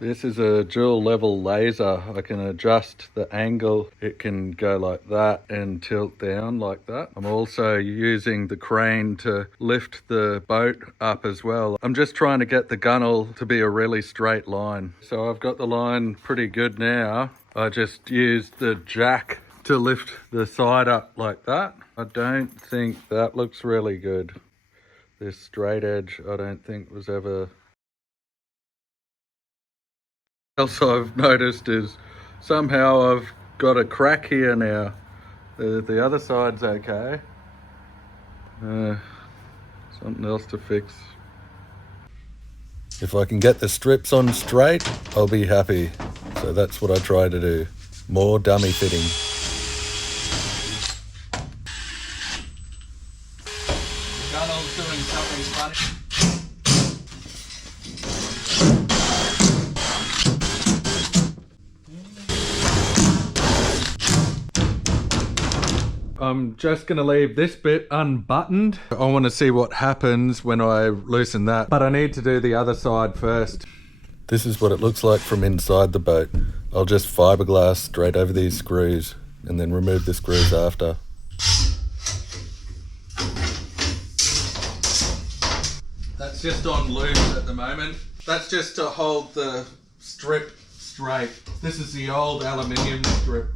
This is a dual level laser. I can adjust the angle. It can go like that and tilt down like that. I'm also using the crane to lift the boat up as well. I'm just trying to get the gunnel to be a really straight line. So I've got the line pretty good now. I just used the jack to lift the side up like that. I don't think that looks really good. This straight edge I don't think was ever... else I've noticed is somehow I've got a crack here now. The other side's okay. Something else to fix. If I can get the strips on straight, I'll be happy. So that's what I try to do. More dummy fitting. The gunnel's doing something funny. I'm just going to leave this bit unbuttoned. I want to see what happens when I loosen that, but I need to do the other side first. This is what it looks like from inside the boat. I'll just fiberglass straight over these screws and then remove the screws after. That's just on loose at the moment. That's just to hold the strip straight. This is the old aluminium strip.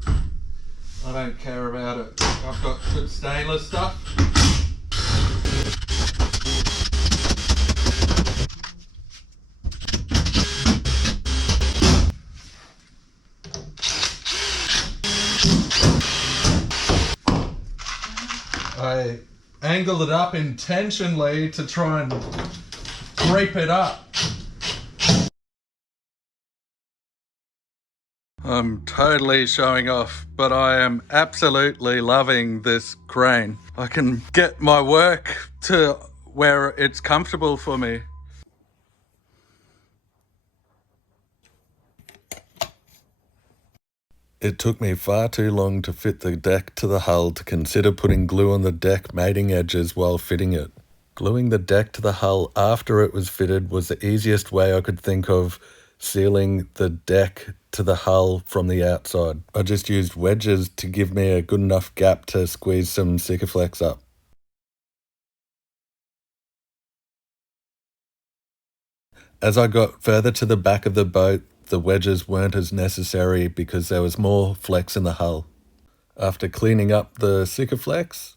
I don't care about it. I've got good stainless stuff. I angled it up intentionally to try and creep it up. I'm totally showing off, but I am absolutely loving this crane. I can get my work to where it's comfortable for me. It took me far too long to fit the deck to the hull to consider putting glue on the deck mating edges while fitting it. Gluing the deck to the hull after it was fitted was the easiest way I could think of sealing the deck to the hull from the outside. I just used wedges to give me a good enough gap to squeeze some Sikaflex up. As I got further to the back of the boat, the wedges weren't as necessary because there was more flex in the hull. After cleaning up the Sikaflex,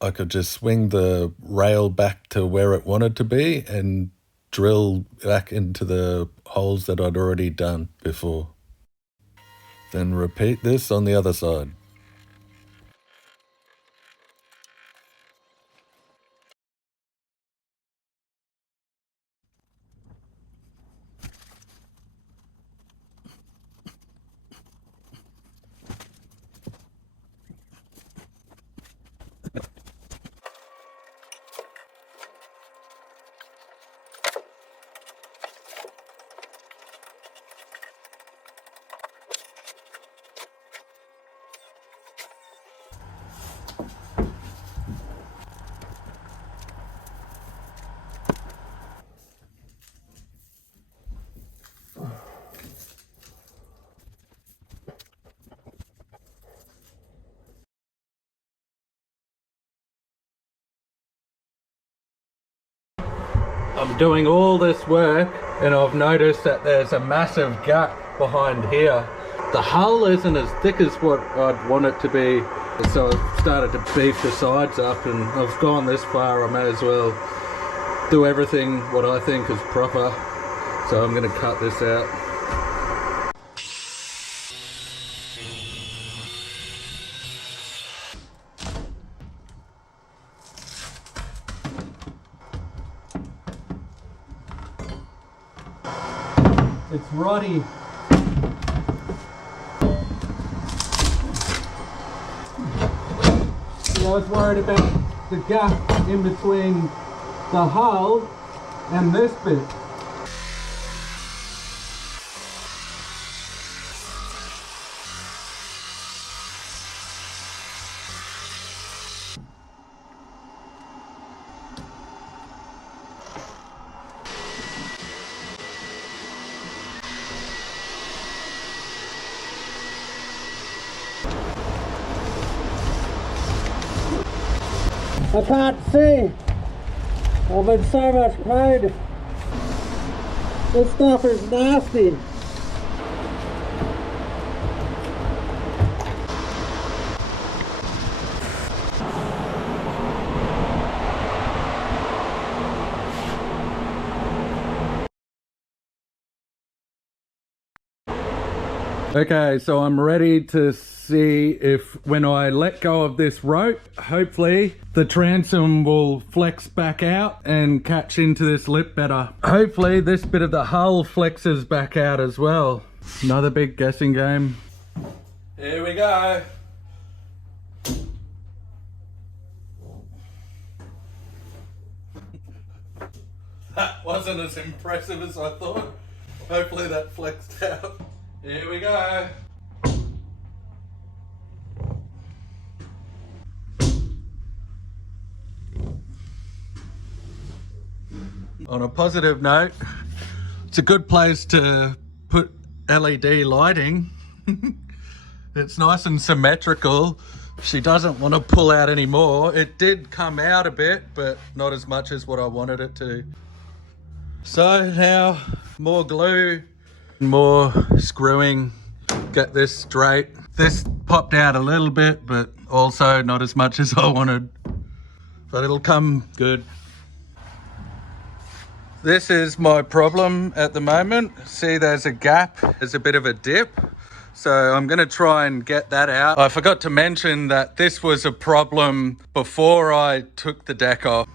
I could just swing the rail back to where it wanted to be and drill back into the holes that I'd already done before. Then repeat this on the other side. I'm doing all this work and I've noticed that there's a massive gap behind here. The hull isn't as thick as what I'd want it to be, so I've started to beef the sides up, and I've gone this far, I may as well do everything what I think is proper. So I'm going to cut this out. It's ruddy. I was worried about the gap in between the hull and this bit. I can't see. I'm in so much pain. This stuff is nasty. Okay, so I'm ready to see if when I let go of this rope, hopefully the transom will flex back out and catch into this lip better. Hopefully this bit of the hull flexes back out as well. Another big guessing game. Here we go. That wasn't as impressive as I thought. Hopefully that flexed out. Here we go. On a positive note, it's a good place to put LED lighting. It's nice and symmetrical. She doesn't want to pull out anymore. It did come out a bit, but not as much as what I wanted it to. So now more glue, more screwing, get this straight. This popped out a little bit, but also not as much as I wanted, but it'll come good. This is my problem at the moment. See, there's a gap, there's a bit of a dip. So I'm gonna try and get that out. I forgot to mention that this was a problem before I took the deck off.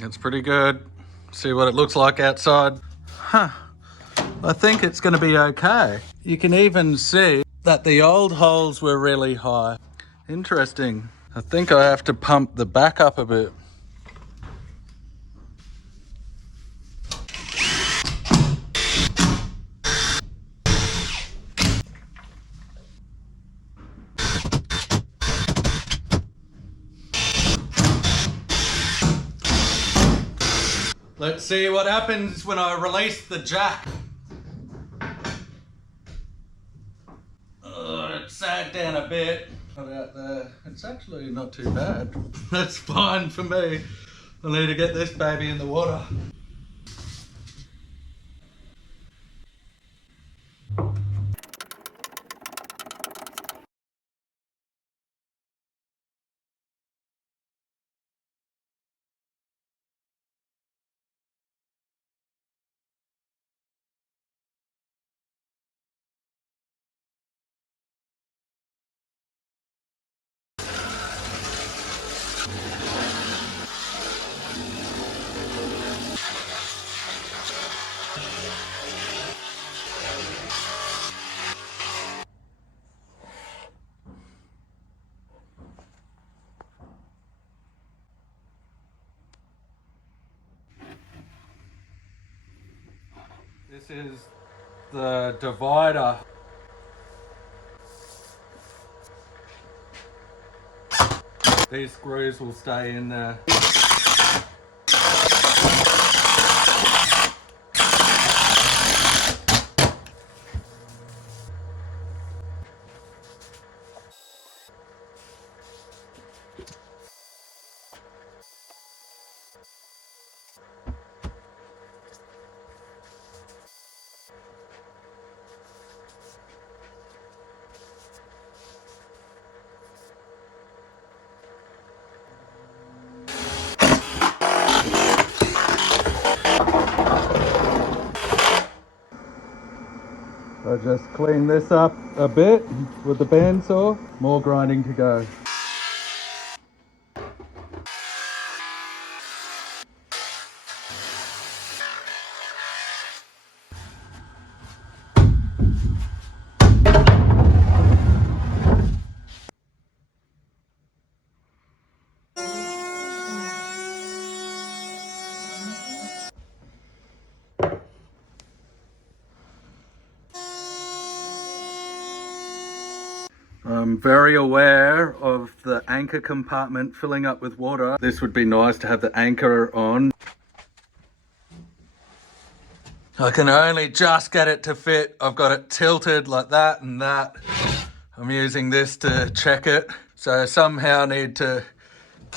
It's pretty good. See what it looks like outside. Huh, I think it's gonna be okay. You can even see that the old holes were really high. Interesting. I think I have to pump the back up a bit. Let's see what happens when I release the jack. It sagged down a bit. About there. It's actually not too bad. That's fine for me. I need to get this baby in the water. This is the divider. These screws will stay in there. I just clean this up a bit with the bandsaw. More grinding to go. I'm very aware of the anchor compartment filling up with water. This would be nice to have the anchor on. I can only just get it to fit. I've got it tilted like that and that. I'm using this to check it. So I somehow need to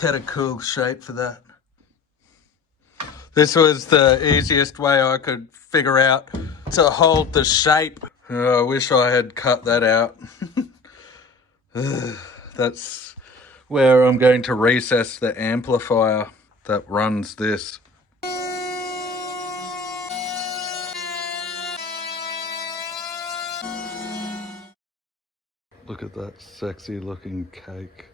get a cool shape for that. This was the easiest way I could figure out to hold the shape. Oh, I wish I had cut that out. That's where I'm going to recess the amplifier that runs this. Look at that sexy looking cake.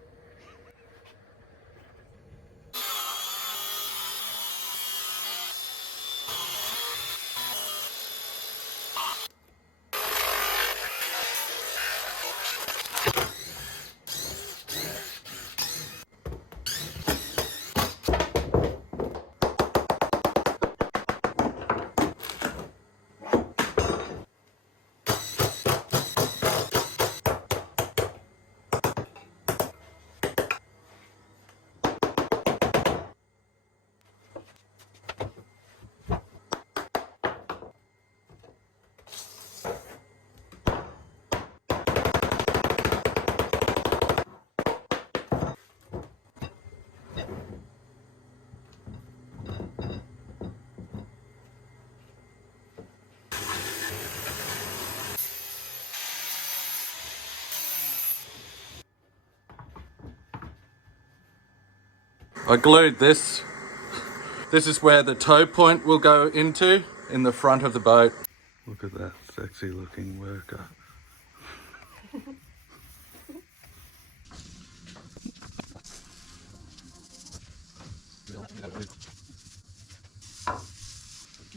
I glued this. This is where the toe point will go into in the front of the boat. Look at that sexy looking worker.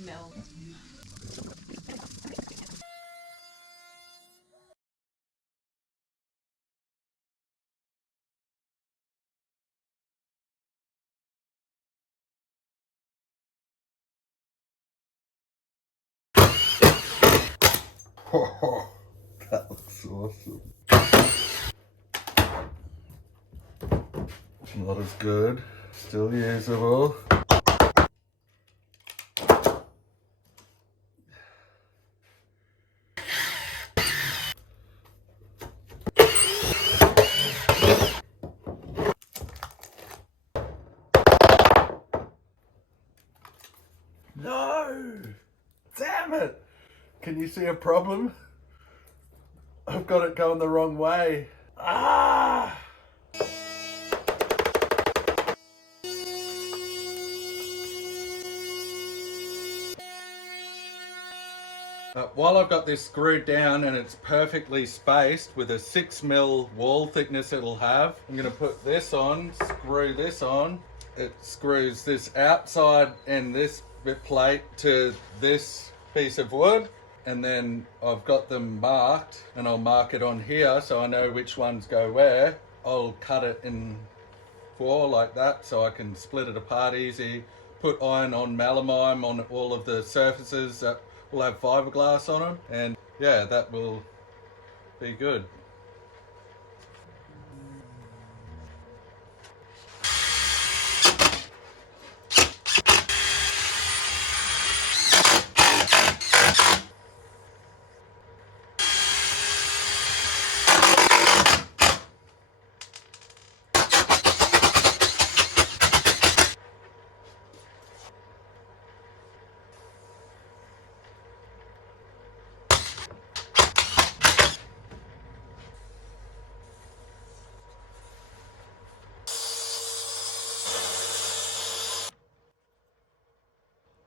Mel. Oh, that looks awesome. Not as good, still usable. No! Damn it! Can you see a problem? I've got it going the wrong way. Ah! While I've got this screwed down and it's perfectly spaced with a 6mm wall thickness it'll have, I'm going to put this on, screw this on. It screws this outside and this bit plate to this piece of wood, and then I've got them marked and I'll mark it on here so I know which ones go where. I'll cut it in four like that so I can split it apart easy, put iron on melamine on all of the surfaces that will have fiberglass on them, and yeah, that will be good.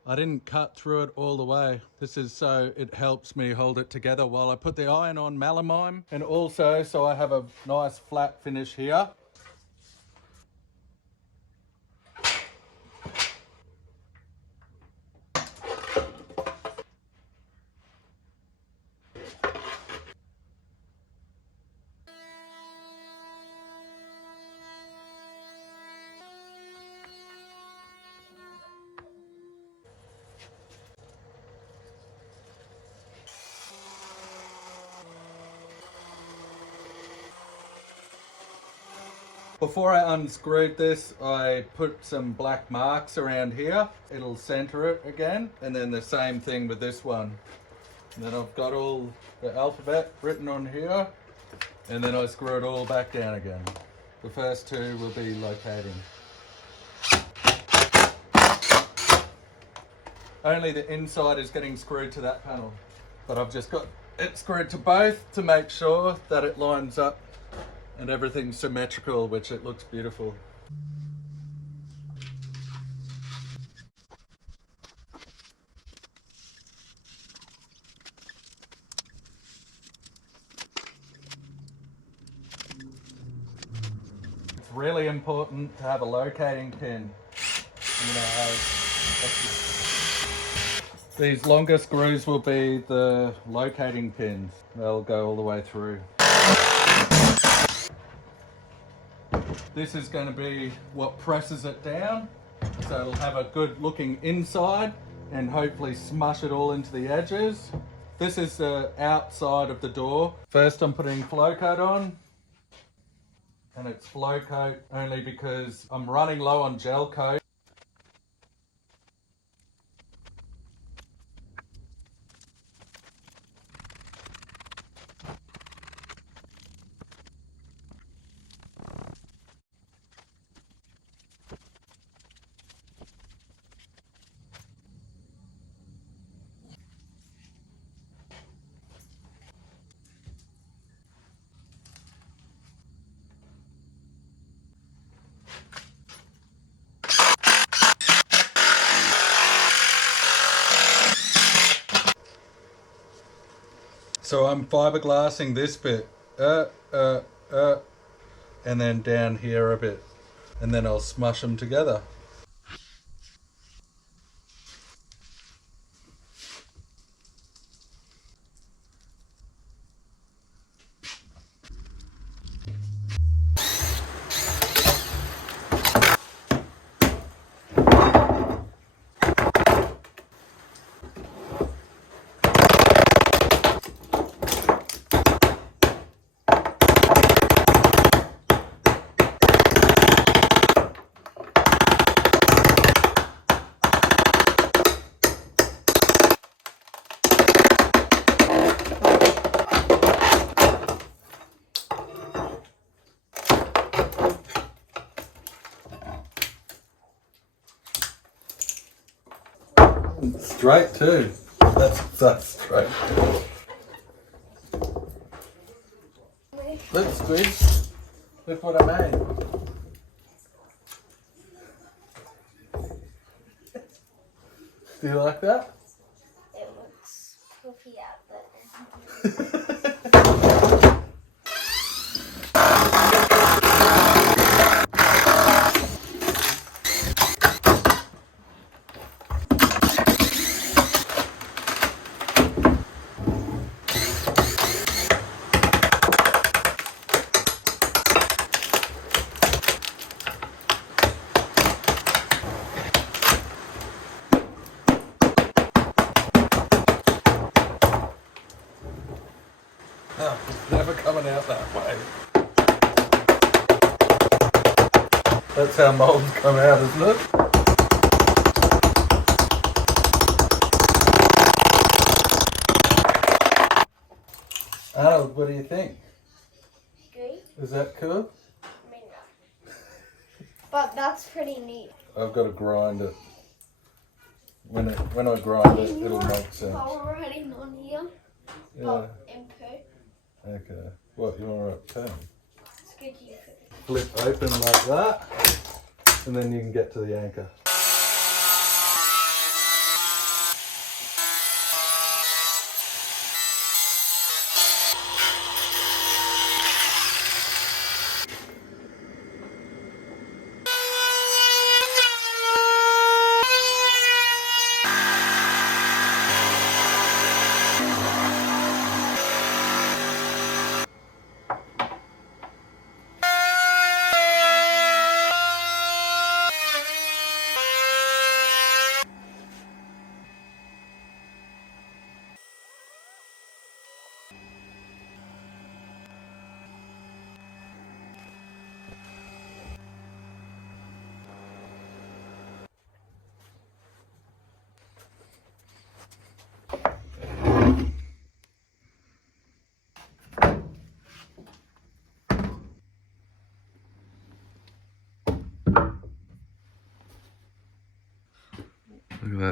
I didn't cut through it all the way. This is so it helps me hold it together while I put the iron on melamine, and also so I have a nice flat finish here. Before I unscrewed this, I put some black marks around here. It'll center it again. And then the same thing with this one. And then I've got all the alphabet written on here. And then I screw it all back down again. The first two will be locating. Only the inside is getting screwed to that panel. But I've just got it screwed to both to make sure that it lines up and everything's symmetrical, which it looks beautiful. It's really important to have a locating pin. These longer screws will be the locating pins. They'll go all the way through. This is going to be what presses it down, so it'll have a good looking inside and hopefully smush it all into the edges. This is the outside of the door. First I'm putting flow coat on, and it's flow coat only because I'm running low on gel coat. So I'm fiberglassing this bit, and then down here a bit, and then I'll smush them together. Straight too. That's straight. Looks good. Look what I made. Do you like that? It looks poofy out, but Oh, it's never coming out that way. That's how molds come out, isn't it? Arnold, what do you think? agree? Is that cool? I mean, no. But that's pretty neat. I've got to grind it. When I grind it, it'll make sense. Power running on here. Yeah. But input. Okay. What, you want to write pen? It's good you Flip open like that, and then you can get to the anchor.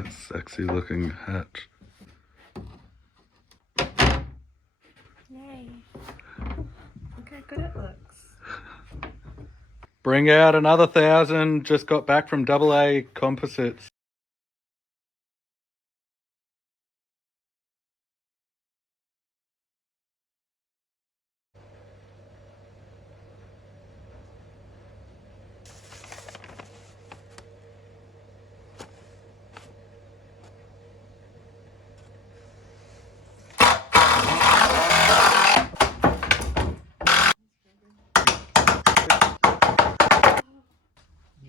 that sexy looking hatch. Yay. Look how good it looks. Bring out another 1,000. Just got back from AA composites.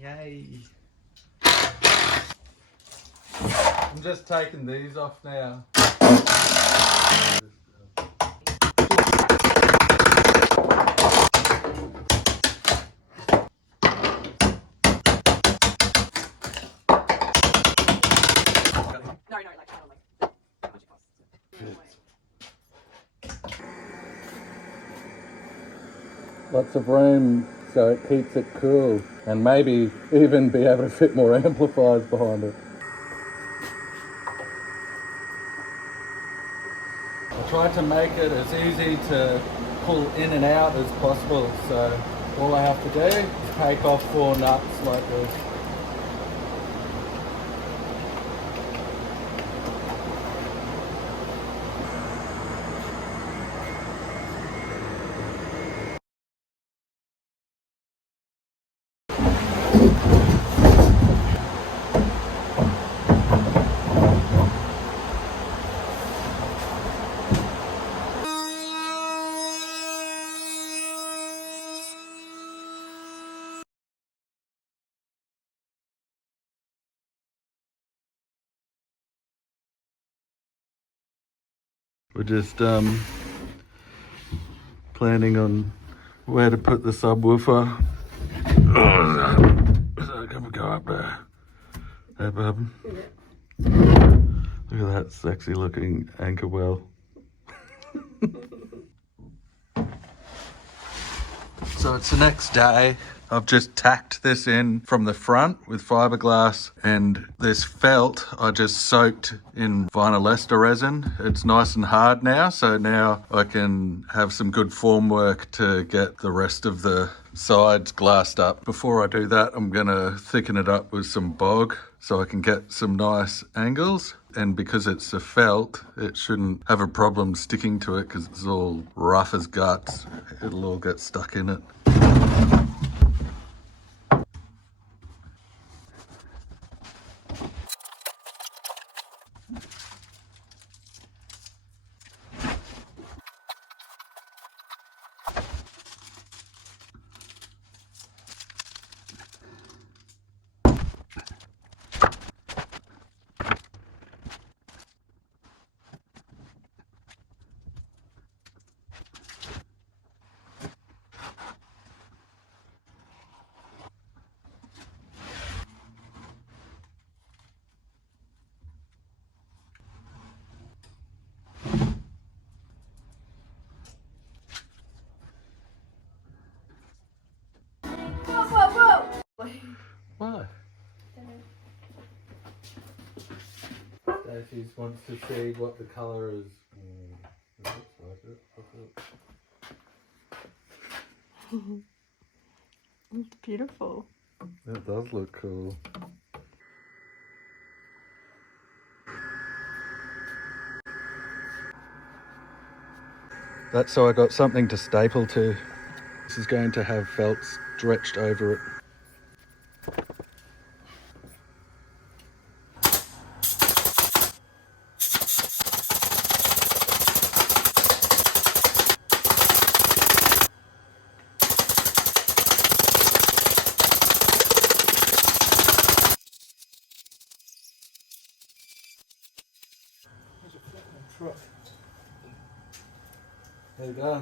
Yay. I'm just taking these off now. Lots of room so it keeps it cool, and maybe even be able to fit more amplifiers behind it. I tried to make it as easy to pull in and out as possible, so all I have to do is take off 4 nuts like this. We're just planning on where to put the subwoofer. Oh, is that gonna go up there? Hey, bub. Look at that sexy looking anchor well. So it's the next day. I've just tacked this in from the front with fiberglass, and this felt I just soaked in vinyl ester resin. It's nice and hard now, so now I can have some good formwork to get the rest of the sides glassed up. Before I do that, I'm gonna thicken it up with some bog so I can get some nice angles. And because it's a felt, it shouldn't have a problem sticking to it because it's all rough as guts. It'll all get stuck in it. Whoa. Why? Stacey wants to see what the colour is. It looks like it. It's beautiful. It does look cool. That's so I got something to staple to. This is going to have felt stretched over it. There you go.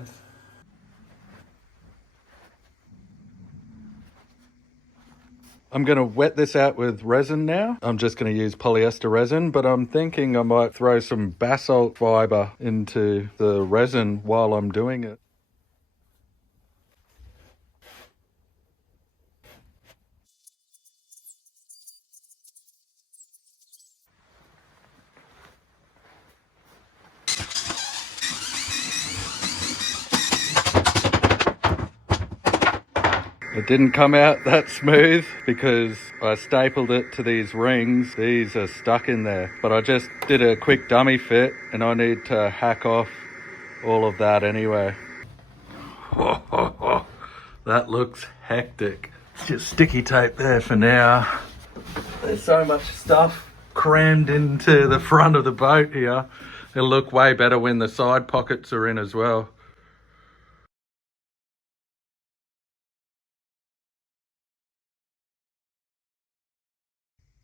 I'm going to wet this out with resin now. I'm just going to use polyester resin, but I'm thinking I might throw some basalt fibre into the resin while I'm doing it. It didn't come out that smooth because I stapled it to these rings. These are stuck in there. But I just did a quick dummy fit and I need to hack off all of that anyway. That looks hectic. Just sticky tape there for now. There's so much stuff crammed into the front of the boat here. It'll look way better when the side pockets are in as well.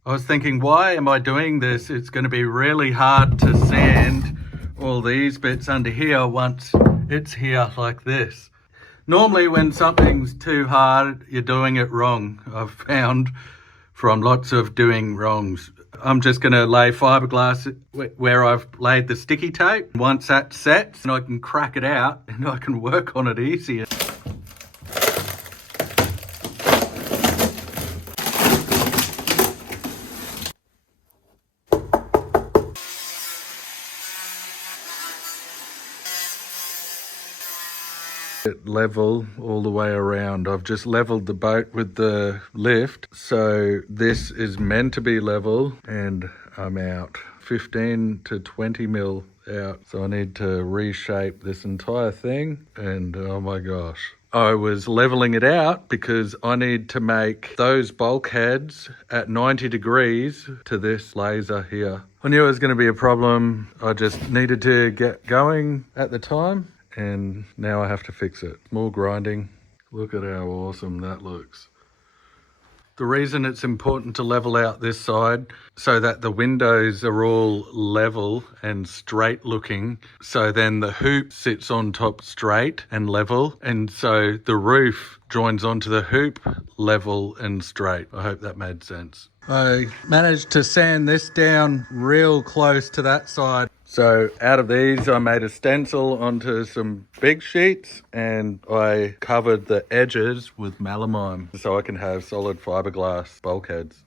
I was thinking, why am I doing this? It's going to be really hard to sand all these bits under here once it's here like this. Normally when something's too hard, you're doing it wrong. I've found from lots of doing wrongs. I'm just going to lay fiberglass where I've laid the sticky tape. Once that sets, and I can crack it out and I can work on it easier. Level all the way around. I've just leveled the boat with the lift, so this is meant to be level, and I'm out 15 to 20 mil out, so I need to reshape this entire thing. And oh my gosh, I was leveling it out because I need to make those bulkheads at 90 degrees to this laser here. I knew it was going to be a problem. I just needed to get going at the time, and now I have to fix it. More grinding. Look at how awesome that looks. The reason it's important to level out this side so that the windows are all level and straight looking, so then the hoop sits on top straight and level, and so the roof joins onto the hoop level and straight. I hope that made sense. I managed to sand this down real close to that side. So out of these, I made a stencil onto some BiG sheets and I covered the edges with melamine so I can have solid fiberglass bulkheads.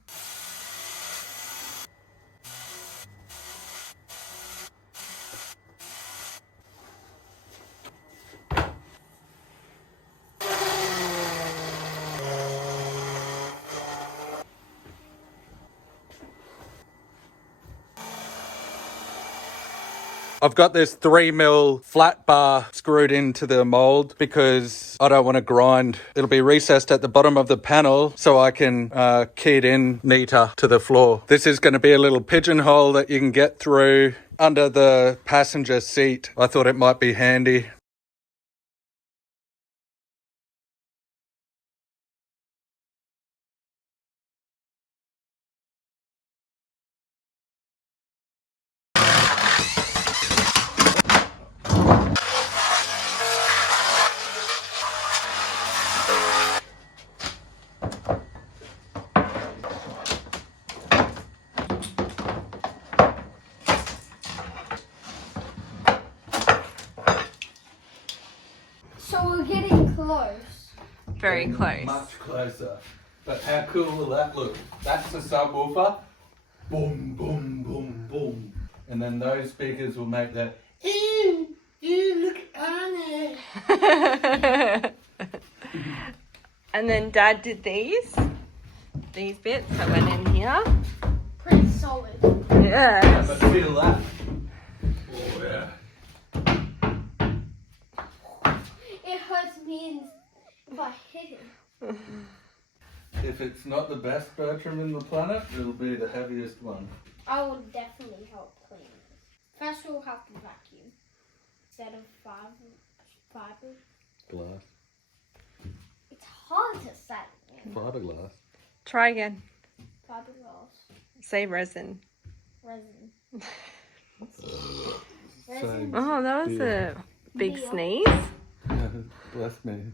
I've got this 3mm flat bar screwed into the mold because I don't want to grind. It'll be recessed at the bottom of the panel so I can key it in neater to the floor. This is going to be a little pigeonhole that you can get through under the passenger seat. I thought it might be handy. So we're getting close. Very close. Much closer. But how cool will that look? That's the subwoofer. Boom, boom, boom, boom. And then those speakers will make that. Look on it. And then Dad did these bits that went in here. Pretty solid. Yes. But feel that. Oh yeah. It hurts me if I hit it. If it's not the best Bertram in the planet, it'll be the heaviest one. I will definitely help clean this. First we'll have to vacuum. Instead of fiber. Glass. It's hard to say. Fiberglass. Try again. Fiberglass. Say resin. Resin. Same. Oh, that was Yeah. a big Yeah. sneeze. Bless me.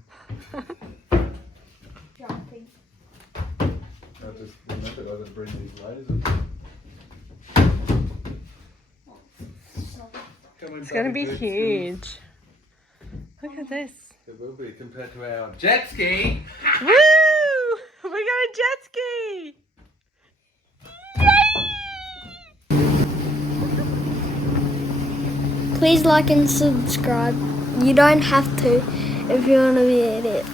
Jumping. I just remembered I didn't bring these lasers. It's going to be huge. Look at this. It will be compared to our jet ski. Woo! We got a jet ski! Please like and subscribe. You don't have to if you want to be an idiot.